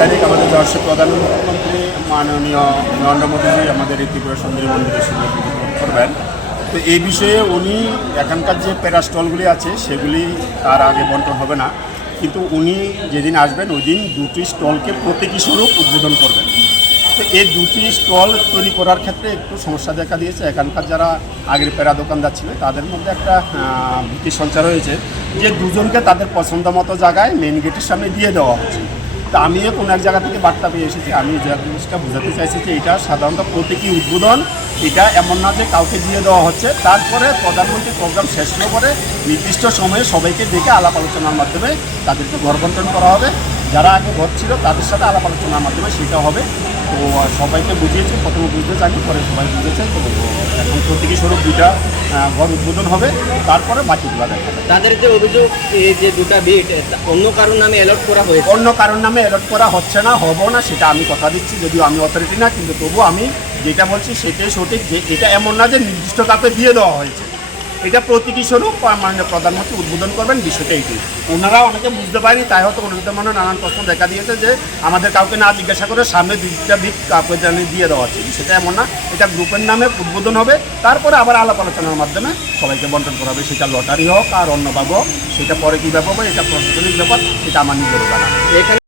তারিখ আমাদের যশস্ব প্রধানমন্ত্রী মাননীয় নরেন্দ্র মোদীজি, আমাদের এই ত্রিপুরা সুন্দরী মন্দিরের সঙ্গে করবেন। তো এই বিষয়ে উনি এখানকার যে প্যারা স্টলগুলি আছে, সেগুলি তার আগে বন্টন হবে না। কিন্তু উনি যেদিন আসবেন, ওই দিন দুটি স্টলকে প্রতীকী স্বরূপ উদ্বোধন করবেন। তো এই দুটি স্টল তৈরি করার ক্ষেত্রে একটু সমস্যা দেখা দিয়েছে। এখানকার যারা আগের প্যারা দোকানদার ছিল, তাদের মধ্যে একটা ভীতি সঞ্চার হয়েছে যে দুজনকে তাদের পছন্দ মতো জায়গায় মেন গেটের সামনে দিয়ে দেওয়া হচ্ছে। তা আমিও কোনো এক জায়গা থেকে বার্তা পেয়ে এসেছি। আমি যে জিনিসটা বোঝাতে চাইছি যে এটা সাধারণত প্রতীকী উদ্বোধন, এটা এমন না যে কাউকে দিয়ে দেওয়া হচ্ছে। তারপরে প্রধানমন্ত্রী প্রোগ্রাম শেষ হওয়ার পরে নির্দিষ্ট সময়ে সবাইকে ডেকে আলাপ আলোচনার মাধ্যমে তাদেরকে ঘর বন্টন করা হবে। যারা আগে ঘর ছিল তাদের সাথে আলাপ আলোচনার মাধ্যমে সেটা হবে। তো সবাইকে বুঝিয়েছি প্রথমে বুঝতে চাইনি পরে সবাই বুঝেছে তো এখন প্রতীকী স্বরূপ দুইটা আহ, ঘর উদ্বোধন হবে তারপরে বাকিগুলো দেখা যাবে তাদের যে অভিযোগ এই যে দুটা বিট অন্য কারোর নামে অ্যালট করা হয়েছে? অন্য কারোর নামে অ্যালট করা হচ্ছে না হব না সেটা আমি কথা দিচ্ছি যদিও আমি অথরিটি না কিন্তু তবু আমি যেটা বলছি সেটাই সঠিক যে এটা এমন না যে নির্দিষ্ট কাউকে দিয়ে দেওয়া হয়েছে। এটা প্রতিটি স্বরূপ মাননীয় প্রধানমন্ত্রী উদ্বোধন করবেন বিষয়টা এইটি ওনারা অনেকে বুঝতে পারেনি, তাই হয়তো ওনাদের মনে নানান প্রশ্ন দেখা দিয়েছে যে আমাদের কাউকে না জিজ্ঞাসা করে সামনে দুইটা বিট কাউকে জানি দিয়ে দেওয়া হচ্ছে। সেটা এমন না, এটা গ্রুপের নামে উদ্বোধন হবে, তারপরে আবার আলাপ আলোচনার মাধ্যমে সবাইকে বন্টন করা হবে, সেটা লটারি হোক আর অন্যভাবে হোক, সেটা পরে কীভাবে হবে, এটা প্রশাসনিক ব্যাপার, সেটা আমার নিজেরও জানা।